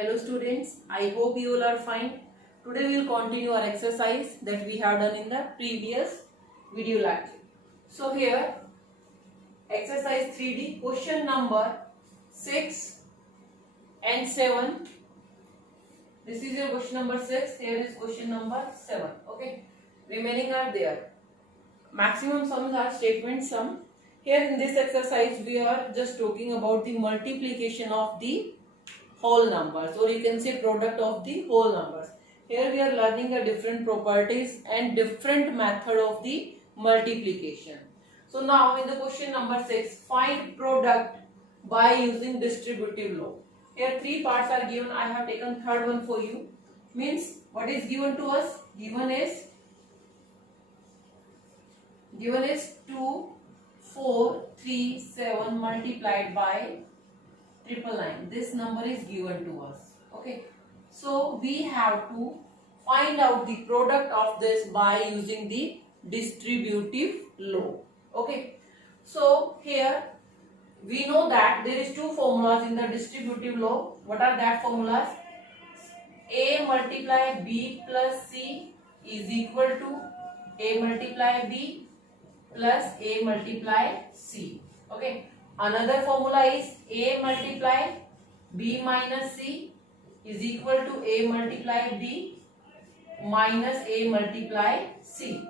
Hello students, I hope you all are fine. Today we will continue our exercise that we have done in the previous video lecture. So here exercise 3D question number 6 and 7. This is your question number 6, here is question number 7. Okay, remaining are there. Maximum sums are statement sum. Here in this exercise we are just talking about the multiplication of the whole numbers, or you can say product of the whole numbers. Here we are learning the different properties and different method of the multiplication. So now in the question number 6, find product by using distributive law. Here three parts are given. I have taken third one for you. Means what is given to us? Given is 2, 4, 3, 7 multiplied by 999. This number is given to us. Okay, so we have to find out the product of this by using the distributive law. Okay, so here we know that there is two formulas in the distributive law. What are that formulas? A multiply B plus C is equal to A multiply B plus A multiply C. Okay. Another formula is A multiply B minus C is equal to A multiply B minus A multiply C.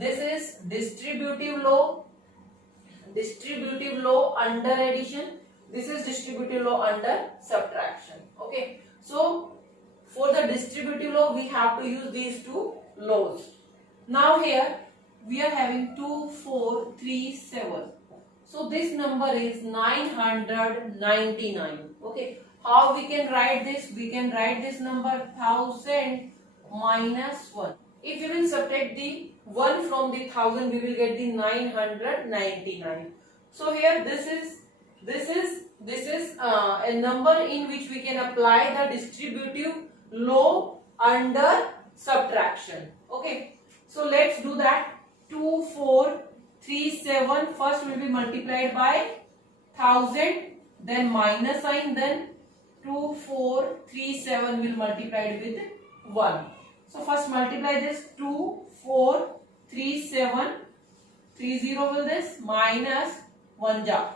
This is distributive law under addition. This is distributive law under subtraction. Okay. So for the distributive law we have to use these two laws. Now here we are having 2, 4, 3, 7. So this number is 999. Okay. How we can write this? We can write this number 1000 minus 1. If we will subtract the 1 from the 1000, we will get the 999. So here this is a number in which we can apply the distributive law under subtraction. Okay. So let's do that. 2, 4, 3, 7 first will be multiplied by 1000, then minus sign, then 2, 4, 3, 7 will multiplied with 1. So first multiply this 2, 4, 3, 7, 3 0 will this minus 1 ja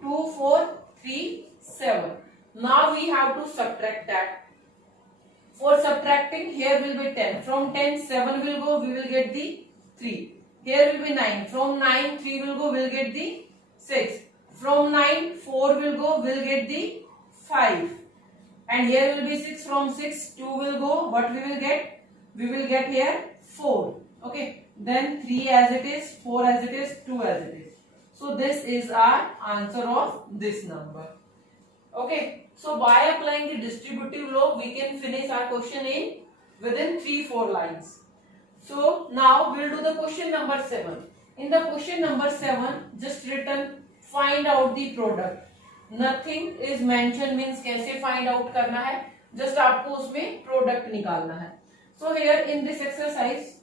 2, 4, 3, 7. Now we have to subtract that. For subtracting, here will be 10. From 10, 7 will go, we will get the 3. Here will be 9. From 9, 3 will go, we will get the 6. From 9, 4 will go, we will get the 5. And here will be 6. From 6, 2 will go. What we will get? We will get here 4. Okay. Then 3 as it is, 4 as it is, 2 as it is. So this is our answer of this number. Okay. So by applying the distributive law, we can finish our question within 3-4 lines. So now we will do the question number 7. In the question number 7, just written find out the product. Nothing is mentioned, means कैसे find out करना है, just आपको उसमें product निकालना है. So here in this exercise,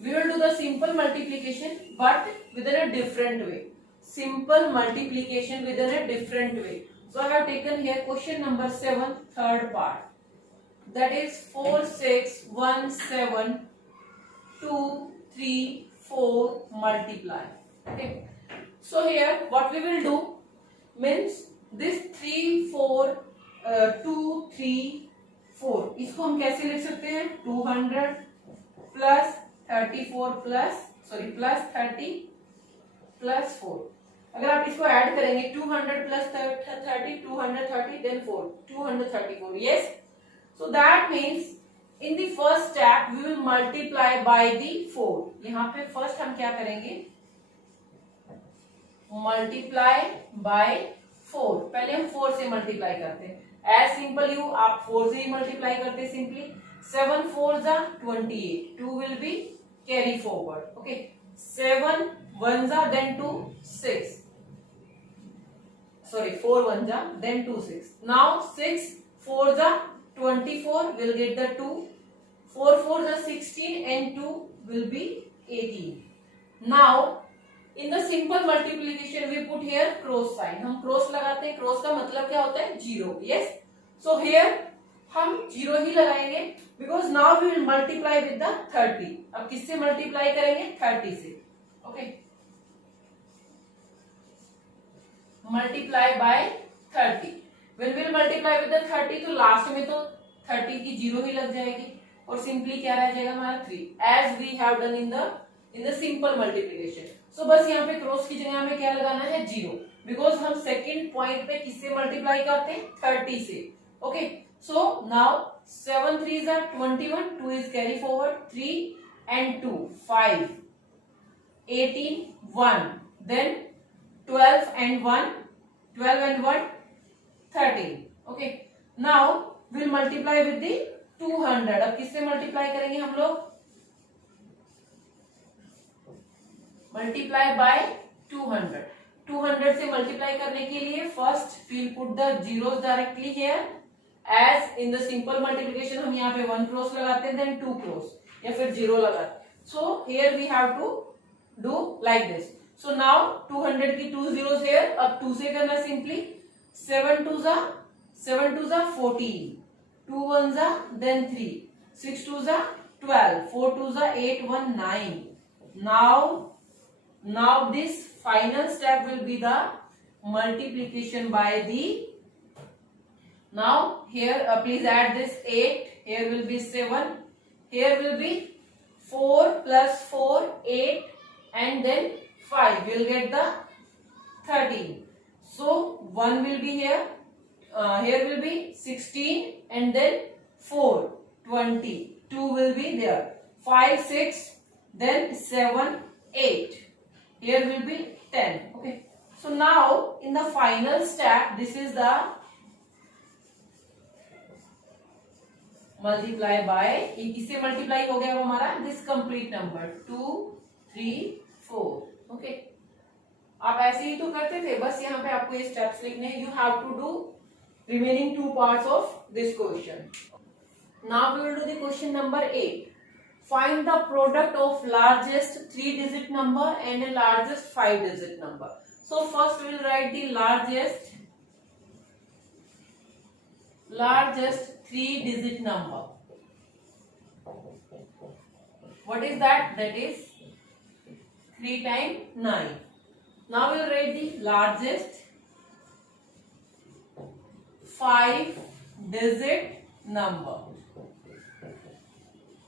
we will do the simple multiplication but within a different way. Simple multiplication within a different way. So I have taken here question number 7, third part. That is 4, 6, 1, 7, 2, 3, 4 multiply. Okay. So here what we will do means this 3, 4, 2, 3, 4. इसको हम कैसे लिख सकते हैं? 200 plus 34 plus 30 plus 4. अगर आप इसको add करेंगे 200 plus 30, 230, then 4, 234. Yes. So that means in the first step we will multiply by the 4. यहाँ पे first हम क्या करेंगे? Multiply by 4. पहले हम 4 से multiply करते हैं. As simple you आप 4 से ही multiply करते हैं simply. 7 4s are 28. 2 will be carry forward. Okay. 7 1s are then 2 6. Sorry, 4 1s are then 2 6. Now 6 4s are 24, will get the 2. 4 4s are 16 and 2 will be 18. Now in the simple multiplication we put here cross sign. हम cross लगाते हैं. Cross का मतलब क्या होता है? 0. Yes. So here हम 0 ही लगाएंगे because now we will multiply with the 30. अब किससे मल्टीप्लाई करेंगे? 30 से. Okay, multiply by 30. When we'll multiply with the 30 तो लास्ट में तो 30 की 0 ही लग जाएगी और सिंपली क्या रह जाएगा हमारा 3, as we have done in the simple multiplication. So बस यहाँ पे क्रॉस की जगह हमें क्या लगाना है? 0, बिकॉज हम सेकंड पॉइंट पे किससे मल्टीप्लाई करते हैं? 30 से. Okay, so now 7 3s are 21, 2 is carry forward, 3 and 2 5, 18 1, then 12 and 1, 12 and 1 13. Okay, now we'll multiply with the 200. अब किससे मल्टीप्लाई करेंगे हम लोग? Multiply by 200. 200 से मल्टीप्लाई करने के लिए first we'll put the zeros directly here. As in the simple multiplication हम यहाँ पे 1 क्रॉस लगाते हैं, then 2 क्रॉस या फिर 0 लगाते हैं. So here we have to do like this. So now 200 की 2 zeros here. अब 2 से करना simply 7 2s are 14, 2 1s are then 3, 6 2s are 12, 4 2s are 8, 1 9. Now this final step will be the multiplication by the. Now here please add this 8. Here will be 7. Here will be 4 plus 4 8 and then 5. We'll get the 13. So 1 will be here. Here will be 16 and then 4 20. 2 will be there. 5 6 then 7 8. Here will be 10. Okay. So now in the final step, this is the multiply by. इससे multiply हो गया हमारा this complete number 2 3 4. Okay. आप ऐसे ही तो करते थे, बस यहाँ पे आपको ये स्टेप्स लिखने हैं. You have to do remaining 2 parts of this question. Now we will do the question number 8. Find the product of largest 3 digit number and largest 5 digit number. So first will write the largest 3 digit number. What is that? That is 3 times 9. Now we will write the largest 5 digit number.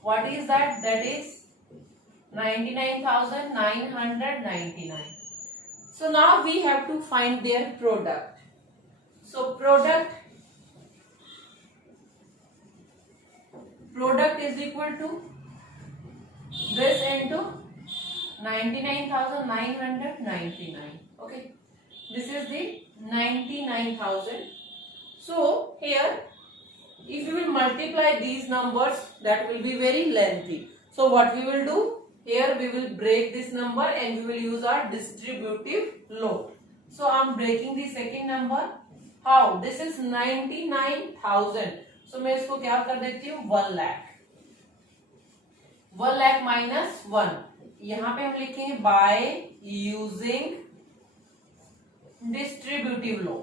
What is that? That is 99,999. So now we have to find their product. So product is equal to this into 99,999. Okay, this is the 99,000. So here if you will multiply these numbers, that will be very lengthy. So what we will do here, we will break this number and we will use our distributive law. So I am breaking the second number. How? This is 99,000. So मैं इसको क्या कर देती हूँ? 1 lakh. 1 lakh minus 1. यहाँ पे हम लिखेंगे by using distributive law.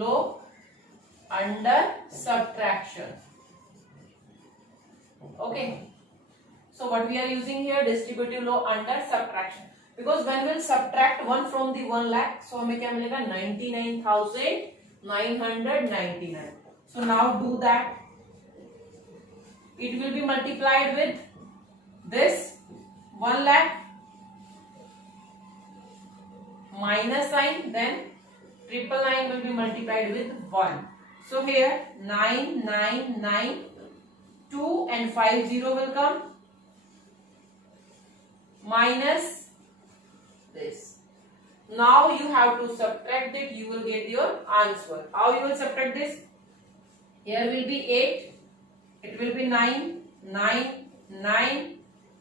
Law under subtraction. Okay, so what we are using here, distributive law under subtraction, because when we'll subtract 1 from the 1 lakh, so हमें क्या मिलेगा? 99,999. So now do that. It will be multiplied with this 1 lakh minus sign, then 999 will be multiplied with 1. So here 999, 2 and 50 will come, minus this. Now you have to subtract it, you will get your answer. How you will subtract this? Here will be 8, it will be 9, 9, 9,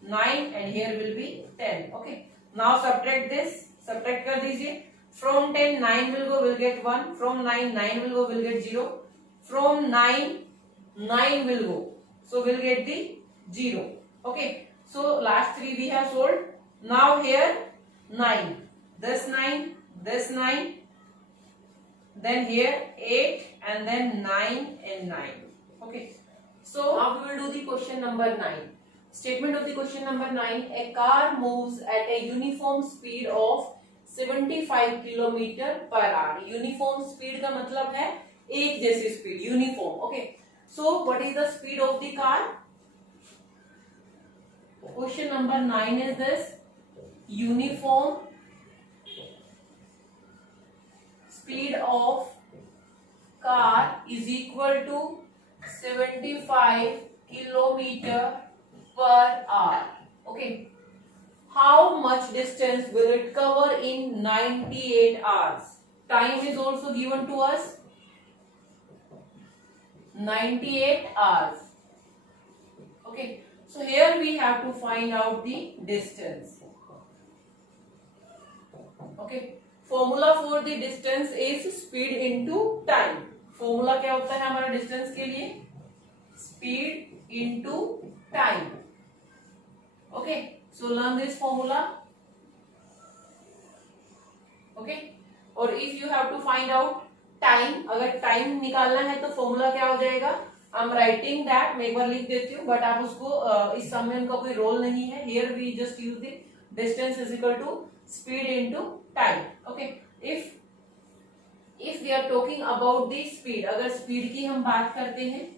9 and here will be 10. Okay. Now subtract this, subtract कर दीजिए. From 10 9 will go, will get 1. From 9 9 will go, will get 0. From 9 9 will go, so we'll get the 0. Okay. So last 3 we have solved. Now here 9. this 9, this 9, then here 8 and then 9 and 9. Okay. So now we will do the question number 9. Statement of the question number 9. A car moves at a uniform speed of 75 km per hour. Uniform speed का मतलब है एक जैसी speed. Uniform. Okay. So what is the speed of the car? Question number 9 is this. Uniform speed of car is equal to 75 km per hour. Okay. How much distance will it cover in 98 hours? Time is also given to us. 98 hours. Okay. So here we have to find out the distance. Okay. Formula for the distance is speed into time. Formula क्या होता है हमारा distance के लिए? Speed into time. Okay. So learn this formula. Okay. और if you have to find out time, अगर time निकालना है तो formula क्या हो जाएगा? I'm writing that, मैं एक बार लिख देती हूँ, but आप उसको इस सम में उनका कोई रोल नहीं है. Here we just use the distance is equal to speed into time. Okay. If we are talking about the speed, अगर speed की हम बात करते हैं,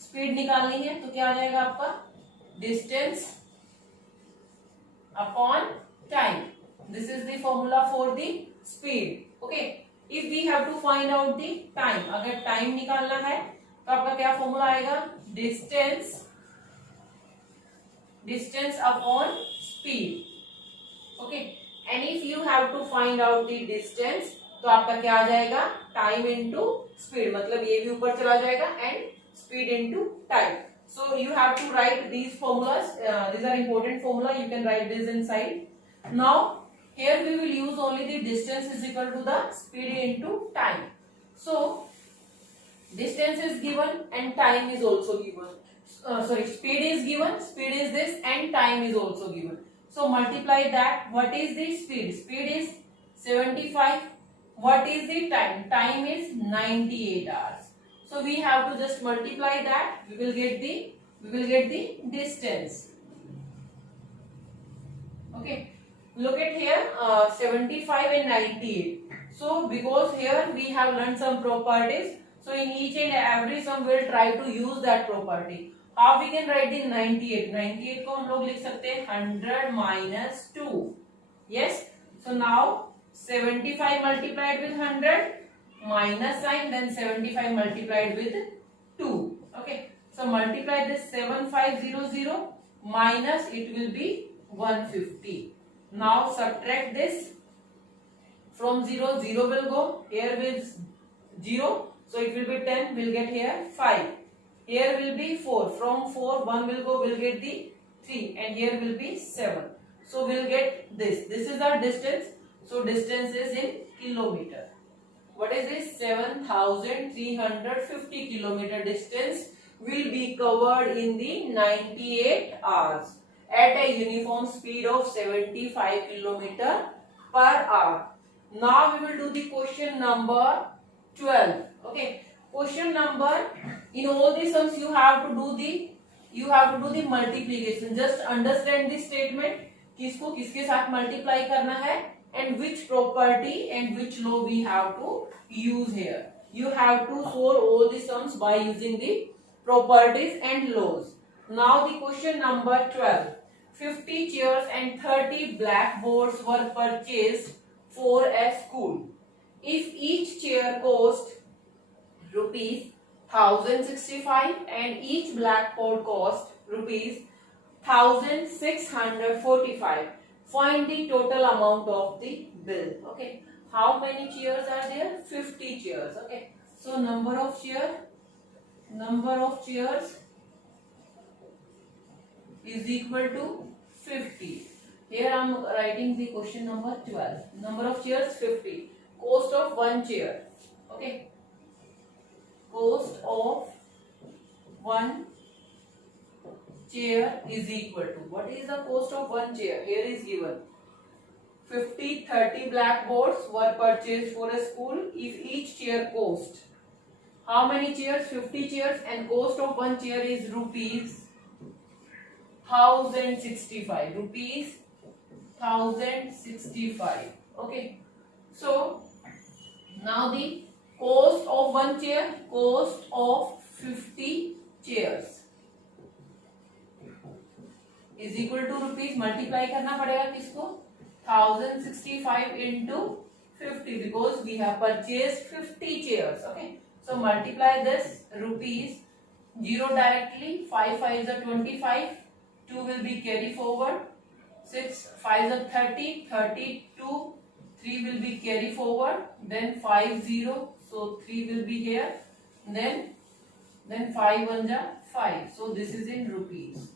speed निकालनी है तो क्या आ जाएगा आपका? Distance upon time. This is the formula for the speed. Okay. If we have to find out the time, अगर time निकालना है तो आपका क्या फॉर्मूला आएगा? Distance upon speed. Okay. And if you have to find out the distance, तो आपका क्या आ जाएगा? Time into speed. मतलब ये भी ऊपर चला जाएगा and speed into time. So you have to write these formulas. These are important formula. You can write this inside. Now here we will use only the distance is equal to the speed into time. So distance is given and time is also given. Speed is given, speed is this and time is also given. So multiply that. What is the speed? Speed is 75. What is the time? Time is 98 hours. So we have to just multiply that. We will get the distance. Okay. Look at here, 75 and 98. So because here we have learned some properties. So in each and every sum we will try to use that property. How we can write the 98? 98 को हम लोग लिख सकते हैं 100 minus 2. Yes. So now 75 multiplied with 100 minus sign, then 75 multiplied with 2. Okay. So multiply this 7500 minus it will be 150. Now subtract this from 0. 0 will go here with 0. So it will be 10, we'll get here 5. Here will be 4. From 4, 1 will go, we'll get the 3. And here will be 7. So we'll get this. This is our distance. So distance is in kilometer. What is this? 7,350 kilometer distance will be covered in the 98 hours at a uniform speed of 75 kilometer per hour. Now we will do the question number 12. Okay, question number, in all the sums you have to do the multiplication. Just understand the statement, किसको किसके साथ multiply करना है and which property and which law we have to use here. You have to solve all the sums by using the properties and laws. Now the question number 12. 50 chairs and 30 blackboards were purchased for a school. If each chair cost rupees 1065 and each blackboard cost rupees 1645, find the total amount of the bill. Okay, how many chairs are there? 50 chairs. Okay, so number of chairs is equal to 50. Here I am writing the question number 12. Number of chairs 50. Cost of one chair. Okay. Cost of one chair is equal to, what is the cost of one chair? Here is given 50, 30 blackboards were purchased for a school if each chair cost. How many chairs? 50 chairs, and cost of one chair is rupees 1065. Rupees 1065. Okay. So now the cost of one chair, cost of 50 chairs is equal to rupees, multiply करना पड़ेगा किसको, 1065 into 50 because we have purchased 50 chairs. Okay, so multiply this rupees, 0 directly, 5 5s are 25, 2 will be carry forward, 6 5s are 30, 32, 3 will be carry forward, then 5 0, so 3 will be here, then 5 1 ja 5, so this is in rupees.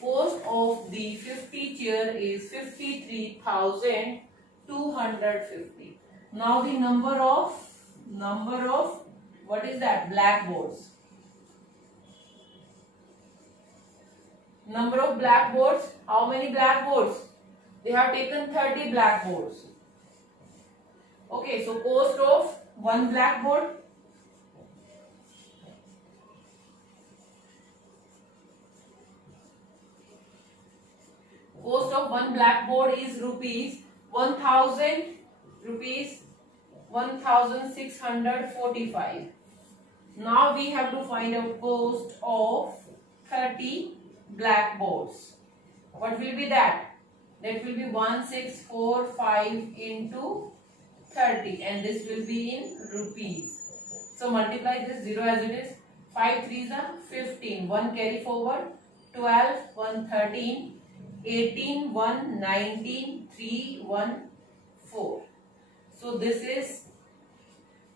Cost of the 50 chair is 53,250. Now the number of what is that, blackboards. Number of blackboards, how many blackboards? They have taken 30 blackboards. Okay, so cost of one blackboard, cost of one blackboard is rupees 1000, rupees 1645. Now we have to find out cost of 30 blackboards. What will be that? That will be 1645 into 30, and this will be in rupees. So multiply this 0 as it is. 5 3s are 15, 1 carry forward, 12, 1 13, 18, 1 19, 3 1 4. So this is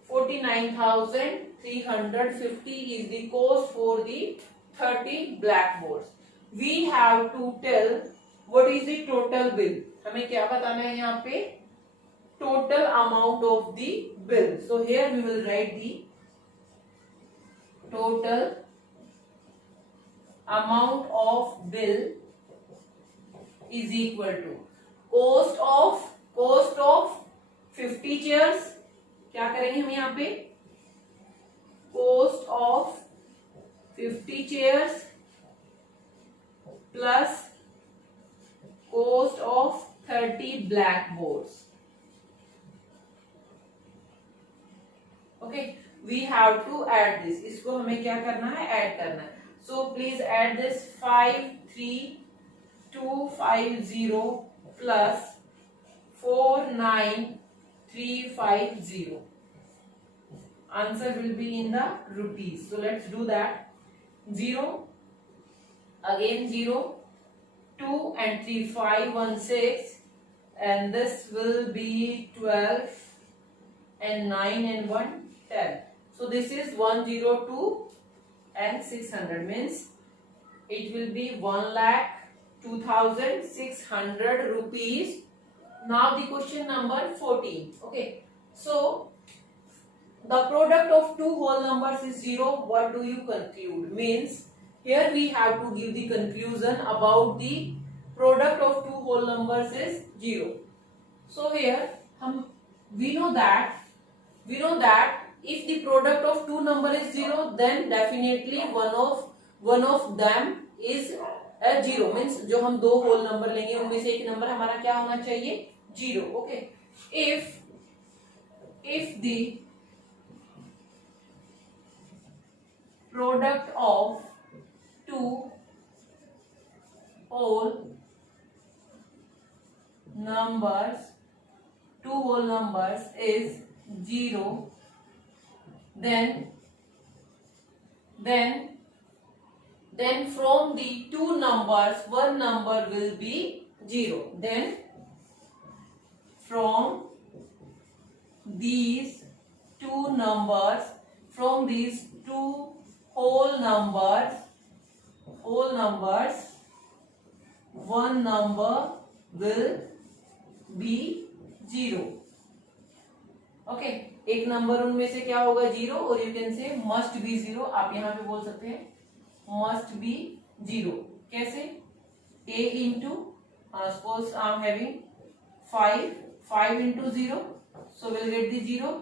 49,350 is the cost for the 30 blackboards. We have to tell what is the total bill. हमें क्या बताना है यहाँ पे, total amount of the bill. So here we will write the total amount of bill is equal to cost of 50 chairs. क्या करेंगे हम यहाँ पे, cost of 50 chairs plus cost of 30 blackboards. Okay, we have to add this. इसको हमें क्या करना है, add करना है. So please add this 53250 plus 49350. Answer will be in the rupees. So let's do that. 0, again 0, 2 and 3, 5, 1, 6, and this will be 12 and 9 and 1, 10. So this is 102 and 600, means it will be 1,02,600 rupees. Now the question number 14. Okay, so the product of two whole numbers is 0. What do you conclude? Means here we have to give the conclusion about the product of two whole numbers is 0. So here we know that if the product of two number is 0, then definitely one of them is a 0. Means जो हम दो whole number लेंगे उनमें से एक number हमारा क्या होना चाहिए, 0. Okay, if the product of two whole numbers is 0, then from the two numbers one number will be 0. Then from these two numbers, from these two whole numbers, one number will be 0. Okay, एक number उनमें से क्या होगा, 0, और you can say must be 0. आप यहाँ पे बोल सकते हैं मस्ट बी 0. कैसे, a into suppose I am having 5 into 0, so we'll get the 0,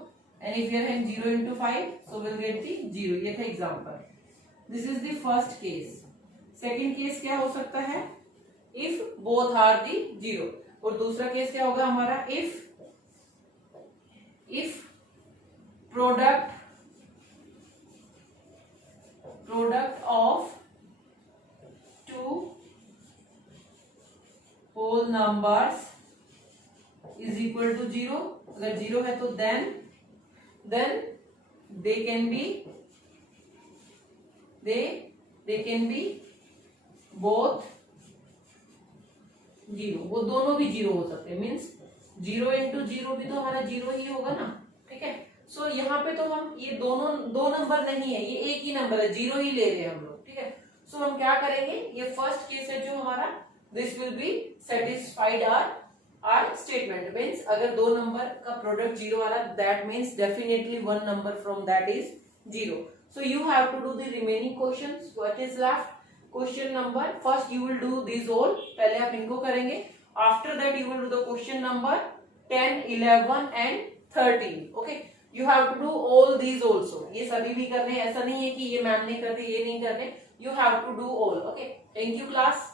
and if we are having 0 into 5, so we'll get the 0. ये था example. This is the first case. Second case क्या हो सकता है? If both are the 0. और दूसरा case क्या होगा हमारा? If product of two whole numbers is equal to 0. अगर 0 है तो then they can be both 0. वो दोनों भी 0 हो सकते हैं. मीन्स 0 इंटू 0 भी तो हमारा 0 ही होगा ना. ठीक है. सो यहाँ पे तो हम ये दोनों दो नंबर नहीं है, ये एक ही नंबर है, 0 ही ले रहे हैं हम लोग. ठीक है. सो हम क्या करेंगे? ये फर्स्ट केस है जो हमारा, this will be satisfied our statement. मीन्स अगर दो नंबर का प्रोडक्ट 0 आ रहा, that means definitely one number from that is 0. So you have to do the remaining questions. What is left? Question number, first you will do this all, पहले आप इनको करेंगे. After that you will do the question number 10, 11 and 13. Okay, you have to do all these also. ये सभी भी करने, ऐसा नहीं है कि ये मैम नहीं करते, ये नहीं करते. You have to do all. Okay, thank you class.